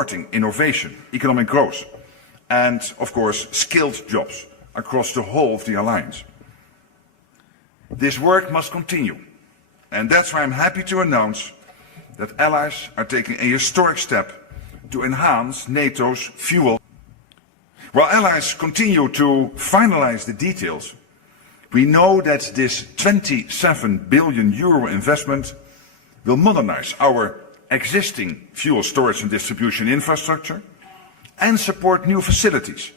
supporting innovation, economic growth, and, of course, skilled jobs across the whole of the alliance. This work must continue, and that's why I'm happy to announce that allies are taking a historic step to enhance NATO's fuel. While allies continue to finalize the details, we know that this 27 billion euro investment will modernize our existing fuel storage and distribution infrastructure and support new facilities,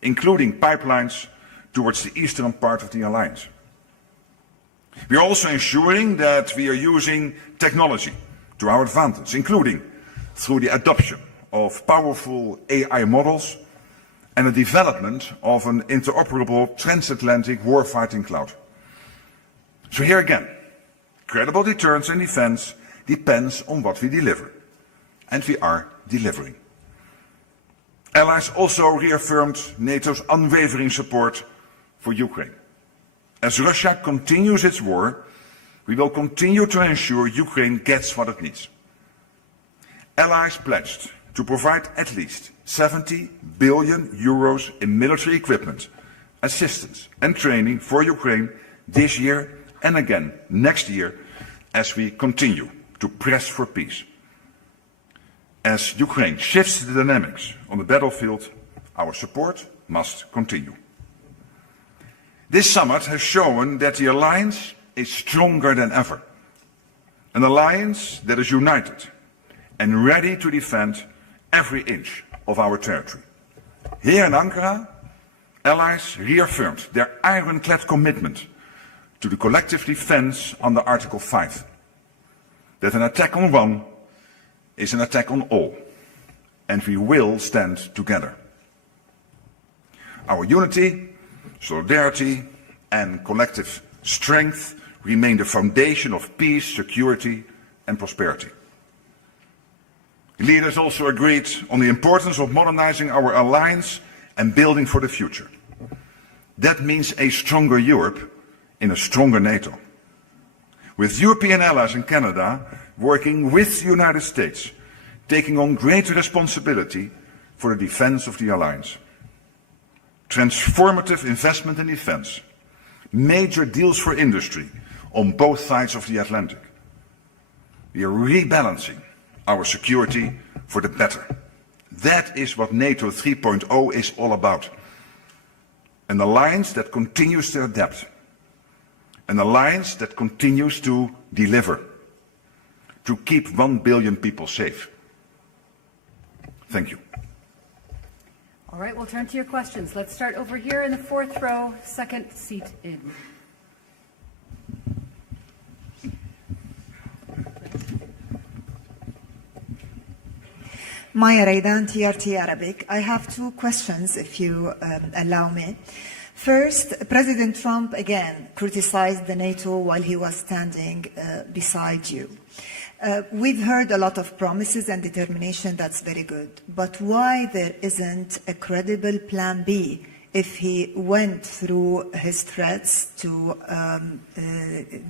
including pipelines towards the eastern part of the alliance. We are also ensuring that we are using technology to our advantage, including through the adoption of powerful AI models and the development of an interoperable transatlantic warfighting cloud. So here again, credible deterrence and defense depends on what we deliver, and we are delivering. Allies also reaffirmed NATO's unwavering support for Ukraine. As Russia continues its war, we will continue to ensure Ukraine gets what it needs. Allies pledged to provide at least 70 billion euros in military equipment, assistance and training for Ukraine this year and again next year as we continue to press for peace. As Ukraine shifts the dynamics on the battlefield, our support must continue. This summit has shown that the alliance is stronger than ever. An alliance that is united and ready to defend every inch of our territory. Here in Ankara, allies reaffirmed their ironclad commitment to the collective defense under Article 5. That an attack on one is an attack on all, and we will stand together. Our unity, solidarity, and collective strength remain the foundation of peace, security, and prosperity. The leaders also agreed on the importance of modernizing our alliance and building for the future. That means a stronger Europe in a stronger NATO. With European allies and Canada working with the United States, taking on greater responsibility for the defense of the alliance. Transformative investment in defense, major deals for industry on both sides of the Atlantic. We are rebalancing our security for the better. That is what NATO 3.0 is all about. An alliance that continues to adapt. An alliance that continues to deliver. To keep 1 billion people safe. Thank you. All right, we'll turn to your questions. Let's start over here in the fourth row, second seat in. Maya Raidan, TRT Arabic. I have two questions, if you allow me. First, President Trump again criticized the NATO while he was standing beside you. We've heard a lot of promises and determination, that's very good. But why there isn't a credible plan B if he went through his threats to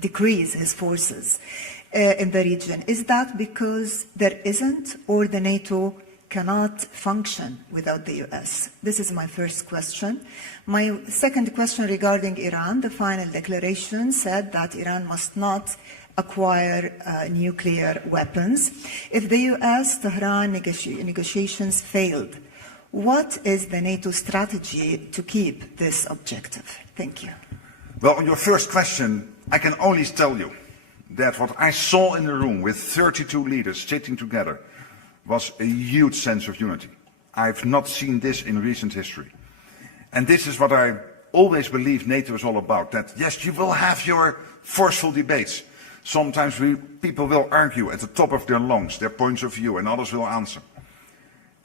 decrease his forces in the region? Is that because there isn't, or the NATO cannot function without the US? This is my first question. My second question regarding Iran, the final declaration said that Iran must not acquire nuclear weapons. If the US-Tehran negotiations failed, what is the NATO strategy to keep this objective? Thank you. Well, on your first question, I can only tell you that what I saw in the room with 32 leaders sitting together was a huge sense of unity. I've not seen this in recent history. And this is what I always believe NATO is all about, that yes, you will have your forceful debates. Sometimes people will argue at the top of their lungs, their points of view, and others will answer.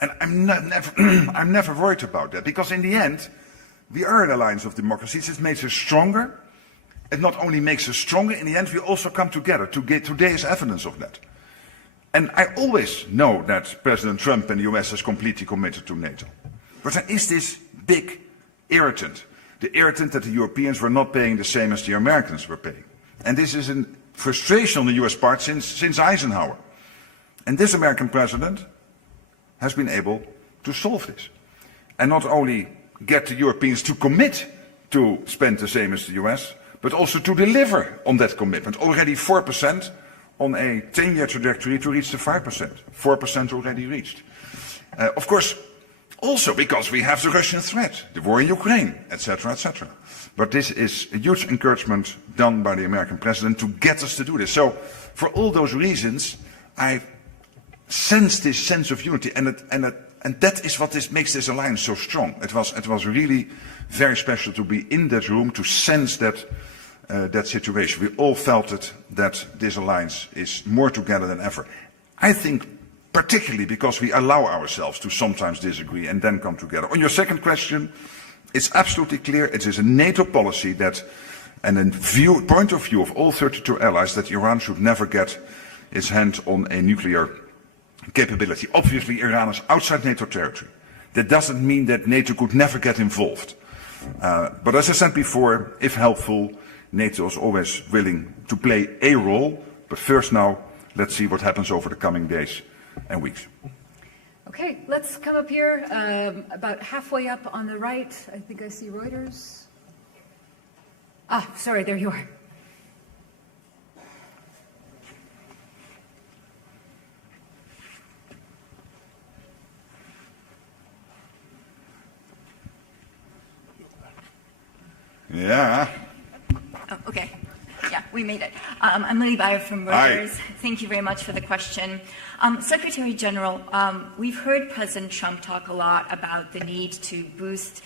And I'm never worried about that, because in the end, we are an alliance of democracies. It makes us stronger. It not only makes us stronger, in the end, we also come together. Today is evidence of that. And I always know that President Trump and the US is completely committed to NATO. But there is this big irritant. The irritant that the Europeans were not paying the same as the Americans were paying. And this is a frustration on the US part since Eisenhower. And this American president has been able to solve this. And not only get the Europeans to commit to spend the same as the US, but also to deliver on that commitment. Already 4% on a 10-year trajectory to reach the 5%. 4% already reached. Of course, also because we have the Russian threat, the war in Ukraine, etc., etc. But this is a huge encouragement done by the American president to get us to do this. So, for all those reasons, I sense this sense of unity, and that is what makes this alliance so strong. It was really very special to be in that room, to sense that situation. We all felt it, that this alliance is more together than ever. I think particularly because we allow ourselves to sometimes disagree and then come together. On your second question, it's absolutely clear it is a NATO policy that, and a point of view of all 32 allies, that Iran should never get its hand on a nuclear capability. Obviously, Iran is outside NATO territory. That doesn't mean that NATO could never get involved. But as I said before, if helpful, NATO is always willing to play a role. But first now, let's see what happens over the coming days and weeks. Okay, let's come up here, about halfway up on the right. I think I see Reuters. Ah, sorry, there you are. Yeah. Oh, okay. Yeah, we made it. I'm Lily Bayer from Reuters. Hi. Thank you very much for the question. Secretary General, we've heard President Trump talk a lot about the need to boost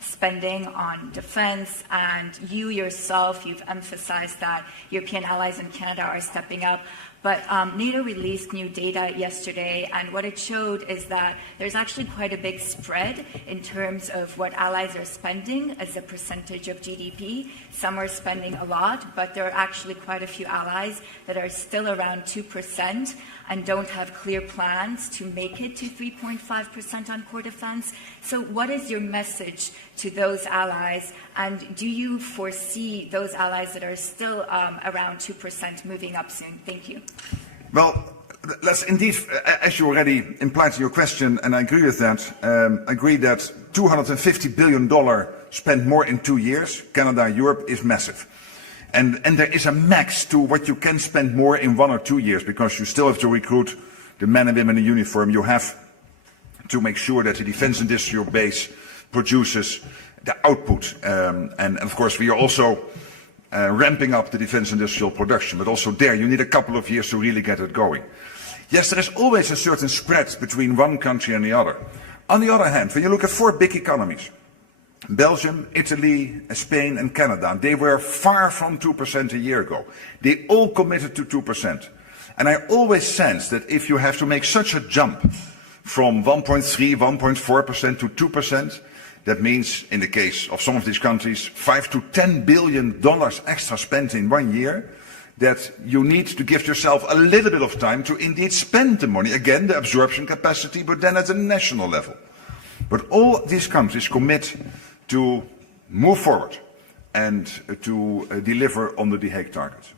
spending on defense, and you yourself, you've emphasized that European allies and Canada are stepping up. But NATO released new data yesterday, and what it showed is that there's actually quite a big spread in terms of what allies are spending as a percentage of GDP. Some are spending a lot, but there are actually quite a few allies that are still around 2% and don't have clear plans to make it to 3.5% on core defense. So what is your message to those allies, and do you foresee those allies that are still around 2% moving up soon? Thank you. Well, let's indeed, as you already implied in your question, and I agree with that, agree that $250 billion spent more in 2 years, Canada, Europe, is massive. And there is a max to what you can spend more in 1 or 2 years, because you still have to recruit the men and women in uniform. You have to make sure that the defense industrial base produces the output. And of course, we are also ramping up the defense industrial production, but also there you need a couple of years to really get it going. Yes, there is always a certain spread between one country and the other. On the other hand, when you look at 4 big economies, Belgium, Italy, Spain and Canada, they were far from 2% a year ago. They all committed to 2%. And I always sense that if you have to make such a jump from 1.3, 1.4% to 2%, that means, in the case of some of these countries, $5 to $10 billion extra spent in 1 year, that you need to give yourself a little bit of time to indeed spend the money. Again, the absorption capacity, but then at a national level. But all these countries commit to move forward and to deliver on the The Hague targets.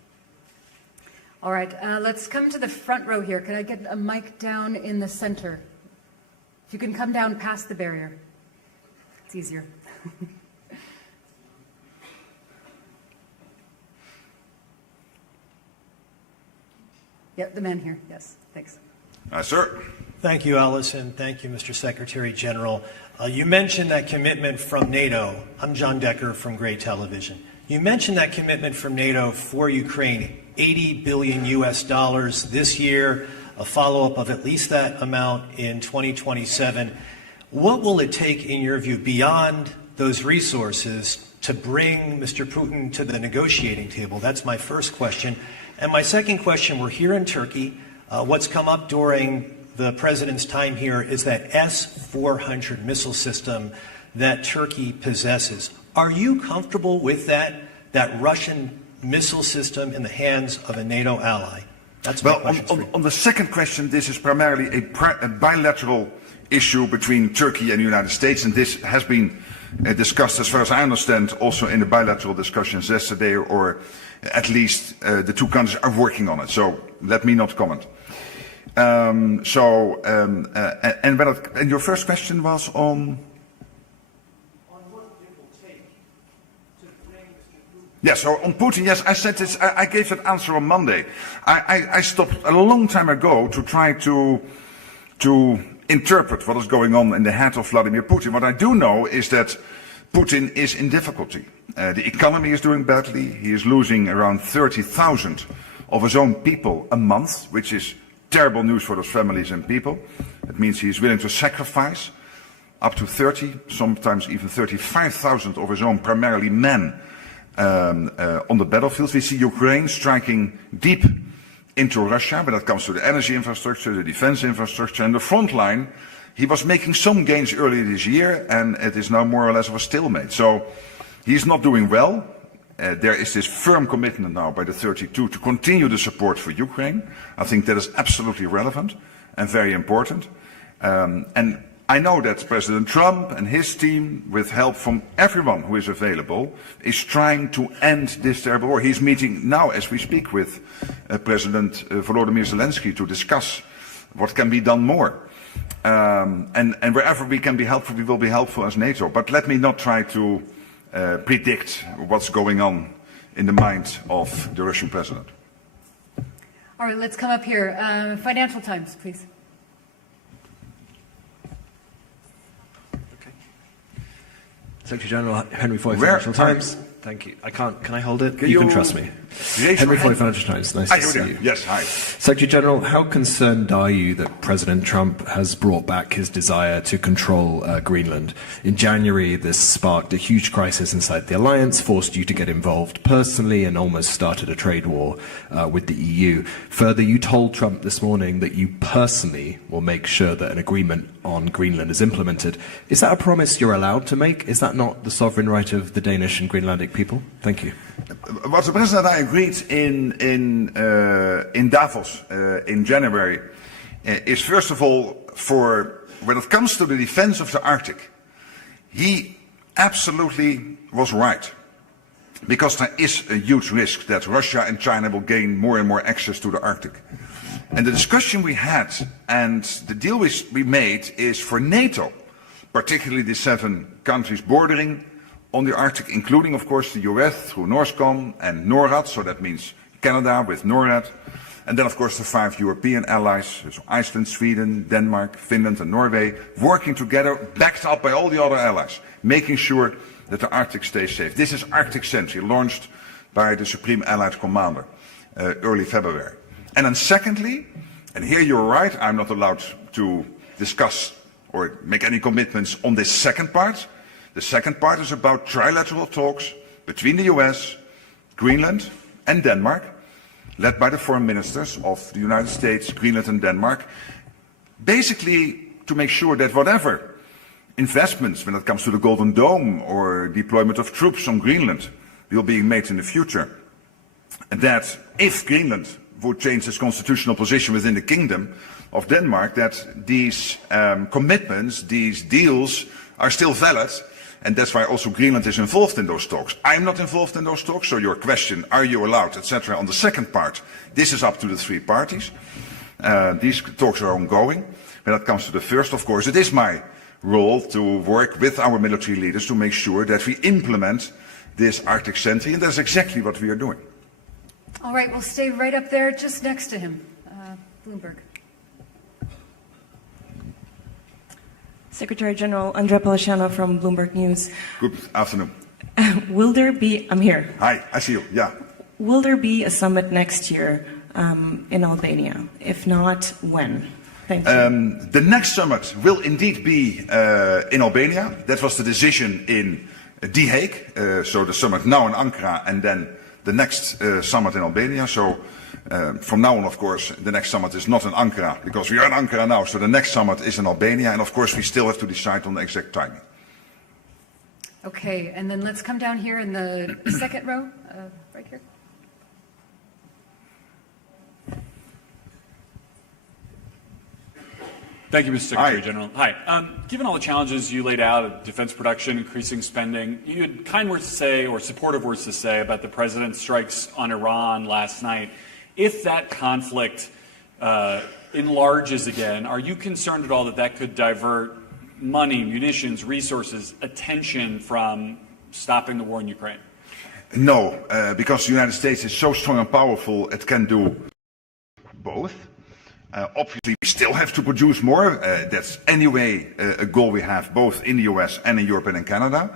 All right, let's come to the front row here. Can I get a mic down in the center? If you can come down past the barrier. It's easier. Yep, the man here. Yes, thanks. Sir. Thank you, Alison. Thank you, Mr. Secretary General. You mentioned that commitment from NATO. I'm John Decker from Gray Television. You mentioned that commitment from NATO for Ukraine, $80 billion this year, a follow-up of at least that amount in 2027. What will it take, in your view, beyond those resources to bring Mr. Putin to the negotiating table? That's my first question. And my second question, we're here in Turkey. What's come up during the president's time here is that S-400 missile system that Turkey possesses. Are you comfortable with that Russian missile system in the hands of a NATO ally? That's my question. On the second question, this is primarily a bilateral issue between Turkey and the United States, and this has been discussed, as far as I understand, also in the bilateral discussions yesterday, or at least the two countries are working on it. So let me not comment. And your first question was on. Yes, so on Putin, yes, I said this, I gave that answer on Monday. I stopped a long time ago to try to interpret what is going on in the head of Vladimir Putin. What I do know is that Putin is in difficulty. The economy is doing badly. He is losing around 30,000 of his own people a month, which is terrible news for those families and people. It means he is willing to sacrifice up to 30, sometimes even 35,000 of his own, primarily men, on the battlefields. We see Ukraine striking deep into Russia when it comes to the energy infrastructure, the defense infrastructure, and the front line. He was making some gains earlier this year, and it is now more or less of a stalemate. So he's not doing well. There is this firm commitment now by the 32 to continue the support for Ukraine. I think that is absolutely relevant and very important. And I know that President Trump and his team, with help from everyone who is available, is trying to end this terrible war. He's meeting now, as we speak, with President Volodymyr Zelensky to discuss what can be done more. And wherever we can be helpful, we will be helpful as NATO. But let me not try to predict what's going on in the mind of the Russian president. All right, let's come up here. Financial Times, please. Secretary General Henry Foy, Financial Times. Thank you. Can I hold it? You can trust me. Henry Foy, Financial Times. Nice to see you. Yes, hi. Secretary General, how concerned are you that President Trump has brought back his desire to control Greenland? In January, this sparked a huge crisis inside the alliance, forced you to get involved personally, and almost started a trade war with the EU. Further, you told Trump this morning that you personally will make sure that an agreement on Greenland is implemented. Is that a promise you're allowed to make? Is that not the sovereign right of the Danish and Greenlandic people? Thank you. What the President and I agreed in Davos in January is, first of all, for when it comes to the defense of the Arctic, he absolutely was right. Because there is a huge risk that Russia and China will gain more and more access to the Arctic. And the discussion we had and the deal we made is for NATO, particularly the 7 countries bordering on the Arctic, including, of course, the US through NORSCOM and NORAD, so that means Canada with NORAD, and then, of course, the 5 European allies, so Iceland, Sweden, Denmark, Finland, and Norway, working together, backed up by all the other allies, making sure that the Arctic stays safe. This is Arctic Sentry, launched by the Supreme Allied Commander early February. And then secondly, and here you're right, I'm not allowed to discuss or make any commitments on this second part. The second part is about trilateral talks between the US, Greenland, and Denmark, led by the foreign ministers of the United States, Greenland, and Denmark, basically to make sure that whatever investments when it comes to the Golden Dome or deployment of troops on Greenland will be made in the future, and that if Greenland would change its constitutional position within the Kingdom of Denmark, that these commitments, these deals are still valid. And that's why also Greenland is involved in those talks. I'm not involved in those talks, so your question, are you allowed, etc., on the second part, this is up to the 3 parties. These talks are ongoing. When it comes to the first, of course, it is my role to work with our military leaders to make sure that we implement this Arctic Sentry, and that's exactly what we are doing. All right, we'll stay right up there just next to him. Bloomberg. Secretary General Andrea Policiano from Bloomberg News. Good afternoon. Will there be, I'm here. Hi, I see you, yeah. Will there be a summit next year in Albania? If not, when? Thank you. The next summit will indeed be in Albania. That was the decision in The Hague. So the summit now in Ankara and then the next summit in Albania. So from now on, of course, the next summit is not in Ankara, because we are in Ankara now, so the next summit is in Albania, and of course we still have to decide on the exact timing. Okay, and then let's come down here in the second row, right here. Thank you, Mr. Secretary General. Hi. Given all the challenges you laid out of defense production, increasing spending, you had kind words to say, or supportive words to say, about the president's strikes on Iran last night. If that conflict enlarges again, are you concerned at all that that could divert money, munitions, resources, attention from stopping the war in Ukraine? No, because the United States is so strong and powerful, it can do both. Obviously, we still have to produce more. That's anyway a goal we have both in the US and in Europe and in Canada.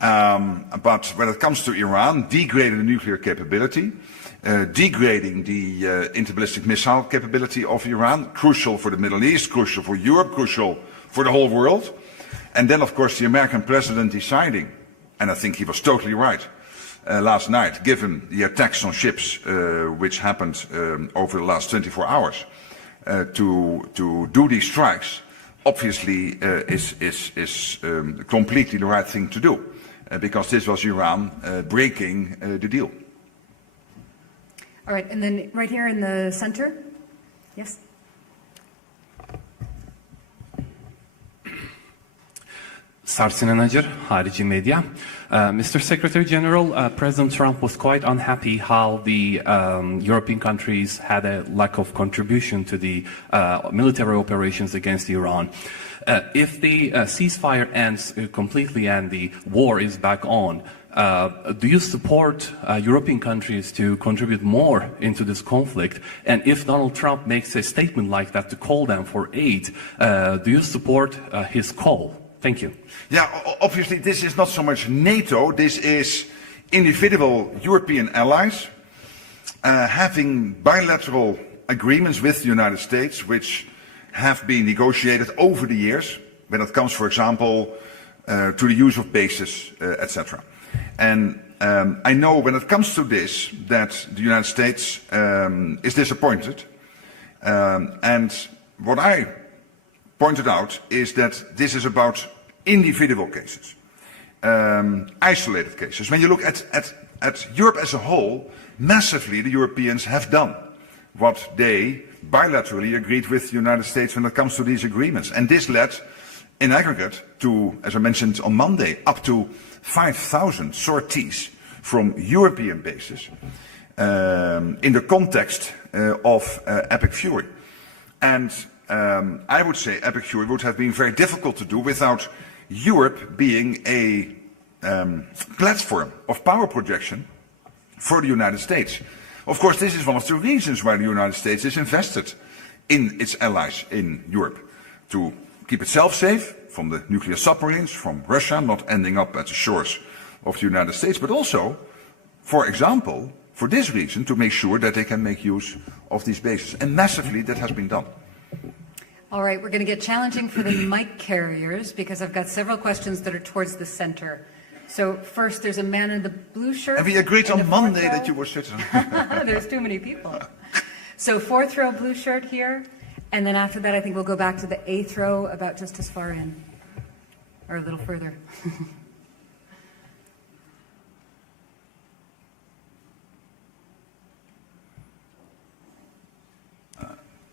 But when it comes to Iran, degrading the nuclear capability, degrading the interballistic missile capability of Iran, crucial for the Middle East, crucial for Europe, crucial for the whole world. And then, of course, the American president deciding, and I think he was totally right, last night, given the attacks on ships which happened over the last 24 hours, to do these strikes, obviously is completely the right thing to do, because this was Iran breaking the deal. All right, and then right here in the center. Yes? Sarsin Anacır, Harici Medya. Mr. Secretary General, President Trump was quite unhappy how the European countries had a lack of contribution to the military operations against Iran. If the ceasefire ends completely and the war is back on, do you support European countries to contribute more into this conflict? And if Donald Trump makes a statement like that to call them for aid, do you support his call? Thank you. Yeah, obviously this is not so much NATO, this is individual European allies having bilateral agreements with the United States which have been negotiated over the years when it comes, for example, to the use of bases, etc. And I know when it comes to this that the United States is disappointed, and what I pointed out is that this is about individual cases, isolated cases. When you look at Europe as a whole, massively the Europeans have done what they bilaterally agreed with the United States when it comes to these agreements. And this led, in aggregate, to, as I mentioned on Monday, up to 5,000 sorties from European bases in the context of Epic Fury. And I would say Epic Fury would have been very difficult to do without Europe being a platform of power projection for the United States. Of course, this is one of the reasons why the United States is invested in its allies in Europe, to keep itself safe from the nuclear submarines, from Russia not ending up at the shores of the United States, but also, for example, for this reason, to make sure that they can make use of these bases. And massively that has been done. All right, we're going to get challenging for the mic carriers because I've got several questions that are towards the center. So first, there's a man in the blue shirt. And we agreed on Monday that you were sitting. There's too many people. So fourth row blue shirt here, and then after that I think we'll go back to the eighth row about just as far in, or a little further.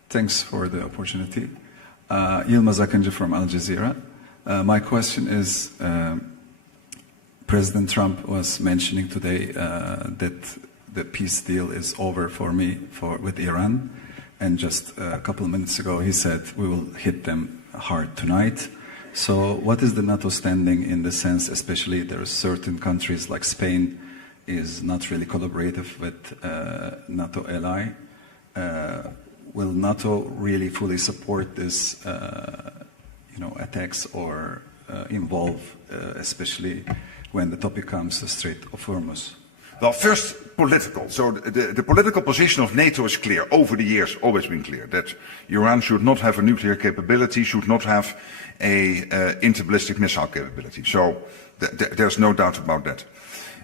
Thanks for the opportunity. Yilmaz Akıncı from Al Jazeera. My question is, President Trump was mentioning today that the peace deal is over with Iran, and just a couple of minutes ago he said we will hit them hard tonight. So what is the NATO standing in the sense, especially there are certain countries like Spain is not really collaborative with NATO ally. Will NATO really fully support this, attacks or involve, especially when the topic comes to Strait of Hormuz? Well, first, political. So the political position of NATO is clear. Over the years, always been clear that Iran should not have a nuclear capability, should not have a interballistic missile capability. So there's no doubt about that.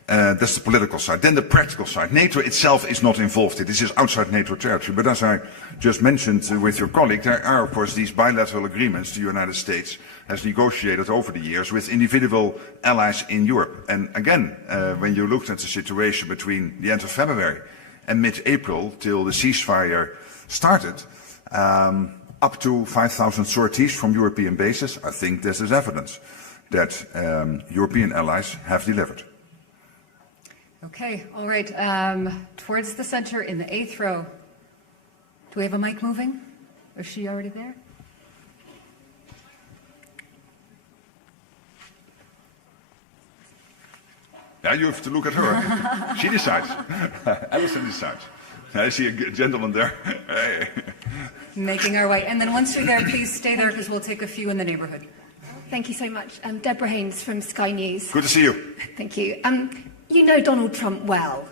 That's the political side. Then the practical side. NATO itself is not involved. This is outside NATO territory. But as I just mentioned with your colleague, there are, of course, these bilateral agreements the United States has negotiated over the years with individual allies in Europe. And again, when you looked at the situation between the end of February and mid-April till the ceasefire started, up to 5,000 sorties from European bases, I think this is evidence that European allies have delivered. Okay, all right. Towards the center in the eighth row. Do we have a mic moving? Is she already there? Yeah, you have to look at her. She decides. Alison decides. I see a gentleman there. Hey. Making our way. And then once you're there, please stay there because we'll take a few in the neighborhood. Thank you so much. Deborah Haynes from Sky News. Good to see you. Thank you. You know Donald Trump well.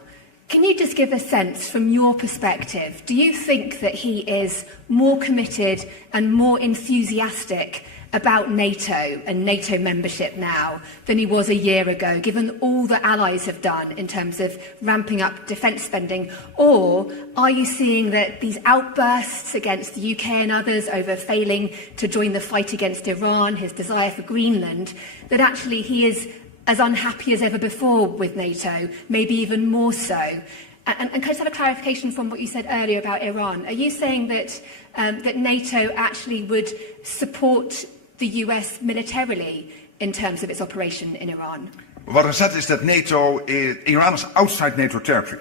Can you just give a sense from your perspective, do you think that he is more committed and more enthusiastic about NATO and NATO membership now than he was a year ago, given all the allies have done in terms of ramping up defence spending? Or are you seeing that these outbursts against the UK and others over failing to join the fight against Iran, his desire for Greenland, that actually he is as unhappy as ever before with NATO, maybe even more so? And can I just have a clarification from what you said earlier about Iran? Are you saying that that NATO actually would support the US militarily in terms of its operation in Iran? What I said is that Iran is outside NATO territory.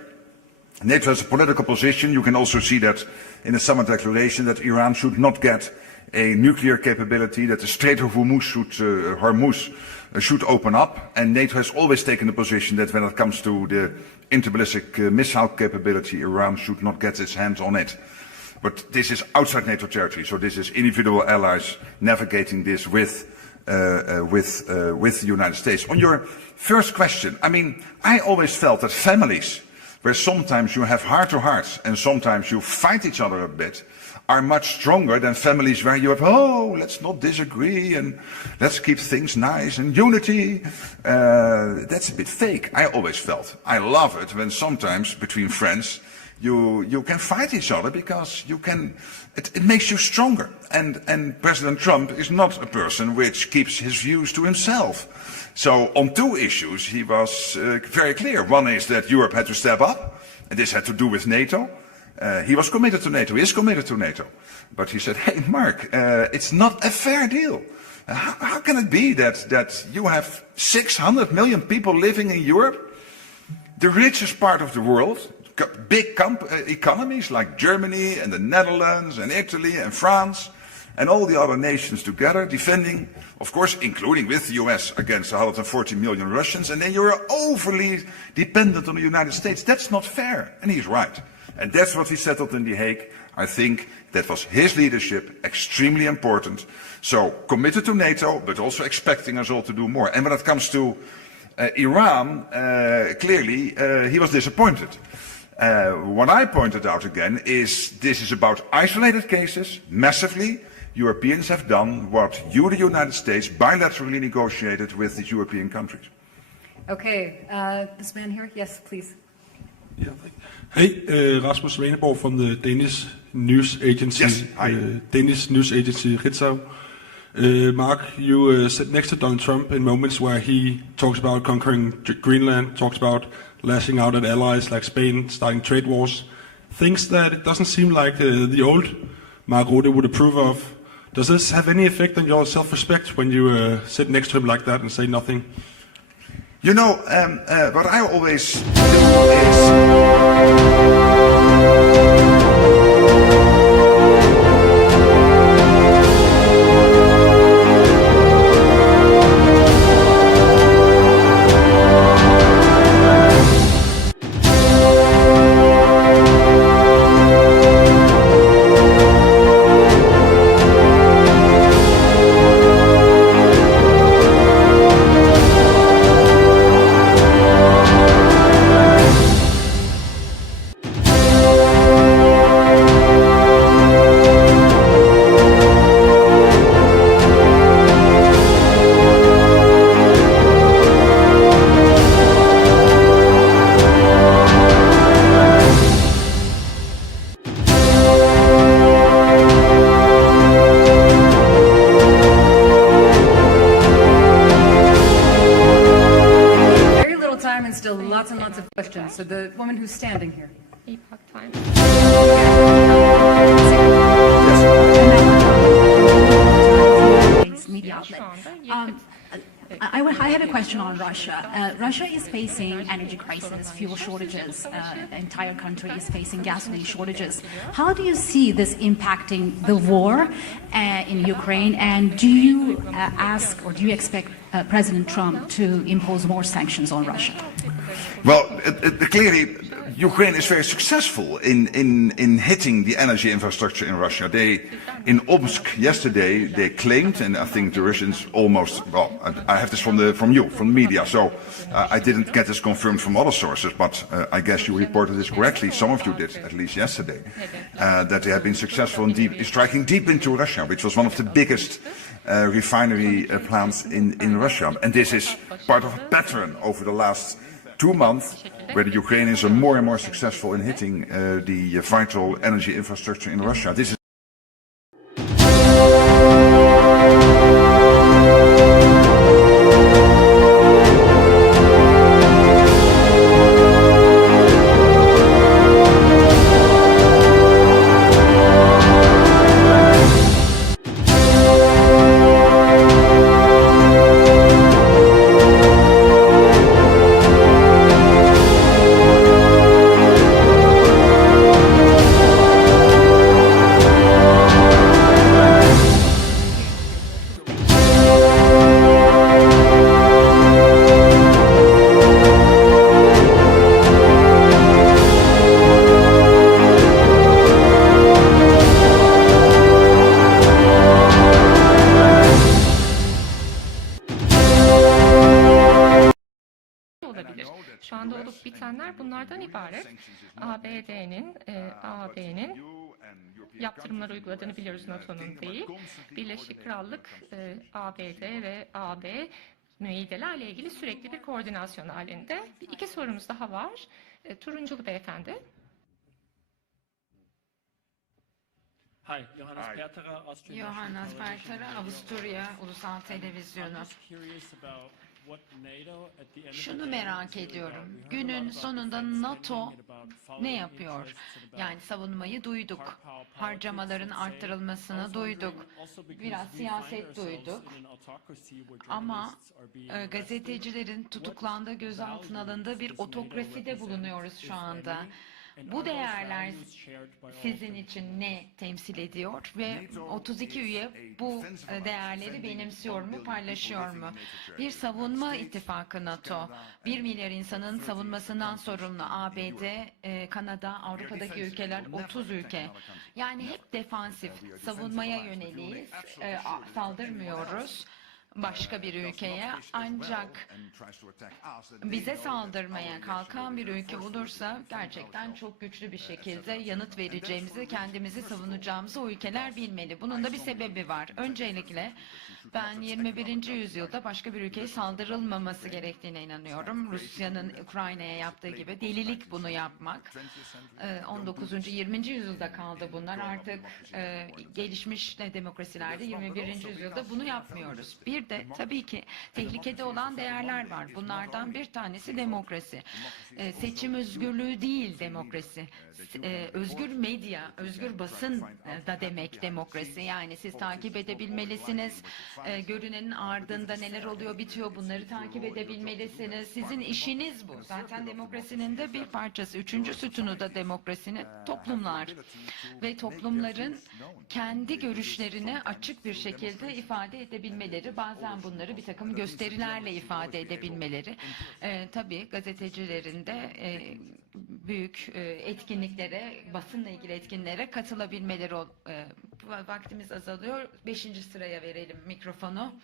NATO has a political position. You can also see that in the summit declaration that Iran should not get a nuclear capability, that the Strait of Hormuz should open up. And NATO has always taken the position that when it comes to the interballistic missile capability, Iran should not get its hands on it. But this is outside NATO territory, so this is individual allies navigating this with the United States. On your first question, I mean, I always felt that families, where sometimes you have heart-to-heart and sometimes you fight each other a bit, are much stronger than families where you have, oh, let's not disagree and let's keep things nice and unity. That's a bit fake, I always felt. I love it when sometimes between friends you can fight each other because it makes you stronger. And President Trump is not a person which keeps his views to himself. So on two issues he was very clear. One is that Europe had to step up, and this had to do with NATO. He was committed to NATO, he is committed to NATO. But he said, hey Mark, it's not a fair deal. How can it be that you have 600 million people living in Europe, the richest part of the world, big economies like Germany and the Netherlands and Italy and France and all the other nations together defending, of course, including with the US against 140 million Russians, and then you're overly dependent on the United States. That's not fair. And he's right. And that's what we settled in The Hague. I think that was his leadership, extremely important. So committed to NATO, but also expecting us all to do more. And when it comes to Iran, clearly he was disappointed. What I pointed out again is this is about isolated cases, massively. Europeans have done what you, the United States, bilaterally negotiated with the European countries. Okay, this man here, yes, please. Yeah. Hey, Rasmus Svaneborg from the Danish news agency. Yes, hi. Danish news agency Ritzau. Mark, you sit next to Donald Trump in moments where he talks about conquering Greenland, talks about lashing out at allies like Spain, starting trade wars, things that it doesn't seem like the old Mark Rutte would approve of. Does this have any effect on your self-respect when you sit next to him like that and say nothing? You know, what I always do is... So the woman who's standing here. Epoch Times. Media outlet. I have a question on Russia. Russia is facing energy crisis, fuel shortages. The entire country is facing gasoline shortages. How do you see this impacting the war in Ukraine? And do you ask or do you expect President Trump to impose more sanctions on Russia? Well, clearly, Ukraine is very successful in hitting the energy infrastructure in Russia. In Omsk yesterday, they claimed, and I think the Russians almost, well, I have this from the media, so I didn't get this confirmed from other sources, but I guess you reported this correctly, some of you did, at least yesterday, that they have been successful in striking deep into Russia, which was one of the biggest refinery plants in Russia. And this is part of a pattern over the last 2 months, where the Ukrainians are more and more successful in hitting the vital energy infrastructure in Russia. This is Şu anda olup bitenler bunlardan ibaret. AB'nin yaptırımlar uyguladığını biliyoruz, NATO'nun değil. Birleşik Krallık, ABD ve AB müeyyidelerle ilgili sürekli bir koordinasyon halinde. 2 sorumuz daha var. Turunculu beyefendi. Johannes Pertara, Avusturya Ulusal Televizyonu. Şunu merak ediyorum. Günün sonunda NATO ne yapıyor? Yani savunmayı duyduk. Harcamaların arttırılmasını duyduk. Biraz siyaset duyduk. Ama gazetecilerin tutuklandığı, gözaltına alındığı bir otokraside bulunuyoruz şu anda. Bu değerler sizin için ne temsil ediyor ve 32 üye bu değerleri benimsiyor mu, paylaşıyor mu? Bir savunma ittifakı NATO, 1 milyar insanın savunmasından sorumlu ABD, Kanada, Avrupa'daki ülkeler 30 ülke. Yani hep defansif, savunmaya yöneliyiz, saldırmıyoruz başka bir ülkeye, ancak bize saldırmaya kalkan bir ülke olursa gerçekten çok güçlü bir şekilde yanıt vereceğimizi, kendimizi savunacağımızı o ülkeler bilmeli. Bunun da bir sebebi var. Öncelikle ben 21. yüzyılda başka bir ülkeye saldırılmaması gerektiğine inanıyorum. Rusya'nın Ukrayna'ya yaptığı gibi delilik bunu yapmak. 19. 20. yüzyılda kaldı bunlar. Artık gelişmiş demokrasilerde 21. yüzyılda bunu yapmıyoruz. Bir de tabii ki tehlikede olan değerler var. Bunlardan bir tanesi demokrasi. Seçim özgürlüğü değil demokrasi. Özgür medya, özgür basın da demek demokrasi. Yani siz takip edebilmelisiniz. Görünenin ardında neler oluyor, bitiyor, bunları takip edebilmelisiniz. Sizin işiniz bu. Zaten demokrasinin de bir parçası. 3. sütunu da demokrasinin toplumlar. Ve toplumların kendi görüşlerini açık bir şekilde ifade edebilmeleri, bazen bunları bir takım gösterilerle ifade edebilmeleri. Tabii gazetecilerin de büyük etkinliklere, basınla ilgili etkinliklere katılabilmeleri. Vaktimiz azalıyor. 5. sıraya verelim mikrofonu.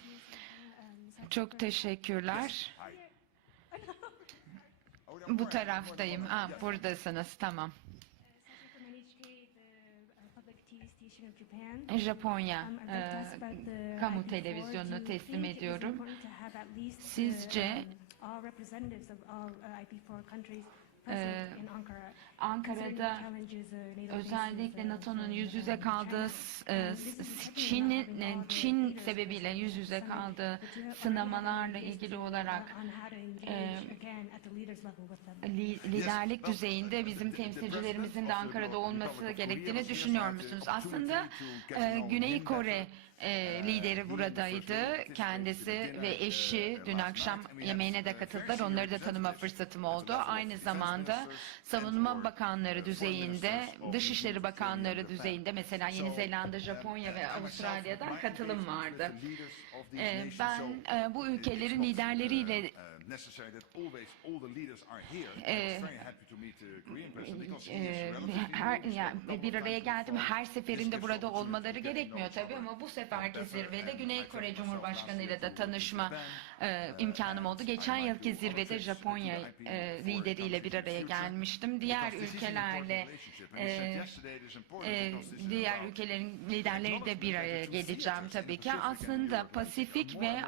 Çok teşekkürler. Bu taraftayım. Buradasınız. Tamam. Japonya kamu televizyonunu teslim ediyorum. Sizce Ankara'da özellikle NATO'nun yüz yüze kaldığı Çin sebebiyle yüz yüze kaldığı sınamalarla ilgili olarak liderlik düzeyinde bizim temsilcilerimizin de Ankara'da olması gerektiğini düşünüyor musunuz? Aslında Güney Kore lideri buradaydı. Kendisi ve eşi dün akşam yemeğine de katıldılar. Onları da tanıma fırsatım oldu. Aynı zamanda savunma bakanları düzeyinde, dışişleri bakanları düzeyinde, mesela Yeni Zelanda, Japonya ve Avustralya'dan katılım vardı. Ben bu ülkelerin liderleriyle bir araya geldim. Her seferinde burada olmaları gerekmiyor tabii, ama bu seferki zirvede Güney Kore Cumhurbaşkanı ile de tanışma imkanım oldu. Geçen yılki zirvede Japonya lideriyle bir araya gelmiştim. Diğer ülkelerin liderleri de bir araya geleceğim tabii ki. Aslında Pasifik ve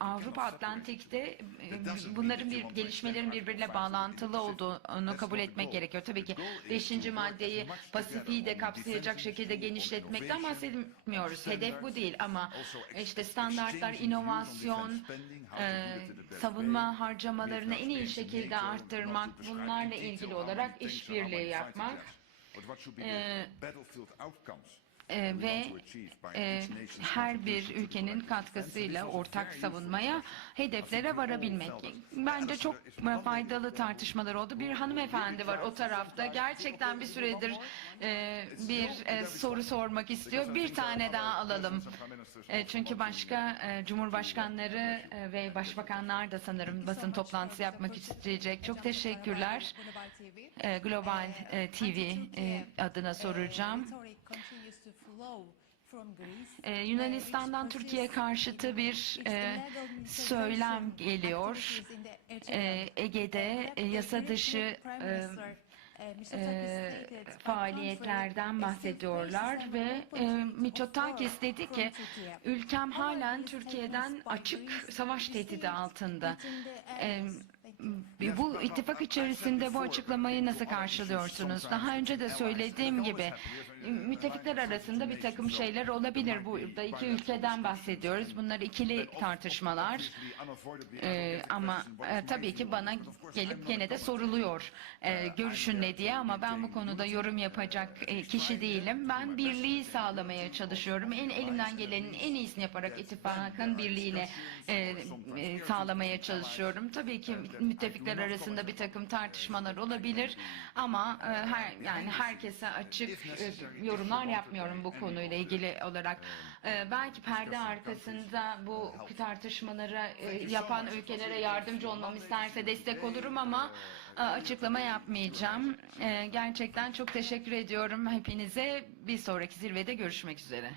Avrupa Atlantik'te bunların gelişmelerin birbiriyle bağlantılı olduğunu kabul etmek gerekiyor. Tabii ki 5. maddeyi Pasifik'i de kapsayacak şekilde genişletmekten bahsetmiyoruz. Hedef bu değil, ama işte standartlar, inovasyon, savunma harcamalarını en iyi şekilde arttırmak, bunlarla ilgili olarak işbirliği yapmak ve her bir ülkenin katkısıyla ortak savunmaya, hedeflere varabilmek. Bence çok faydalı tartışmalar oldu. Bir hanımefendi var o tarafta. Gerçekten bir süredir bir soru sormak istiyor. Bir tane daha alalım. Çünkü başka cumhurbaşkanları ve başbakanlar da sanırım basın toplantısı yapmak isteyecek. Çok teşekkürler. Global TV adına soracağım. Yunanistan'dan Türkiye karşıtı bir söylem geliyor. Ege'de yasa dışı faaliyetlerden bahsediyorlar ve Mitsotakis dedi ki ülkem halen Türkiye'den açık savaş tehdidi altında. Bu ittifak içerisinde bu açıklamayı nasıl karşılıyorsunuz? Daha önce de söylediğim gibi müttefikler arasında bir takım şeyler olabilir. Burada iki ülkeden bahsediyoruz. Bunlar ikili tartışmalar. Ama tabii ki bana gelip gene de soruluyor görüşün ne diye, ama ben bu konuda yorum yapacak kişi değilim. Ben birliği sağlamaya çalışıyorum. Elimden gelenin en iyisini yaparak ittifakın birliğiyle sağlamaya çalışıyorum. Tabii ki müttefikler arasında bir takım tartışmalar olabilir, ama herkese açık yorumlar yapmıyorum bu konuyla ilgili olarak. Belki perde arkasında bu tartışmaları yapan ülkelere yardımcı olmam isterse destek olurum, ama açıklama yapmayacağım. Gerçekten çok teşekkür ediyorum hepinize. Bir sonraki zirvede görüşmek üzere.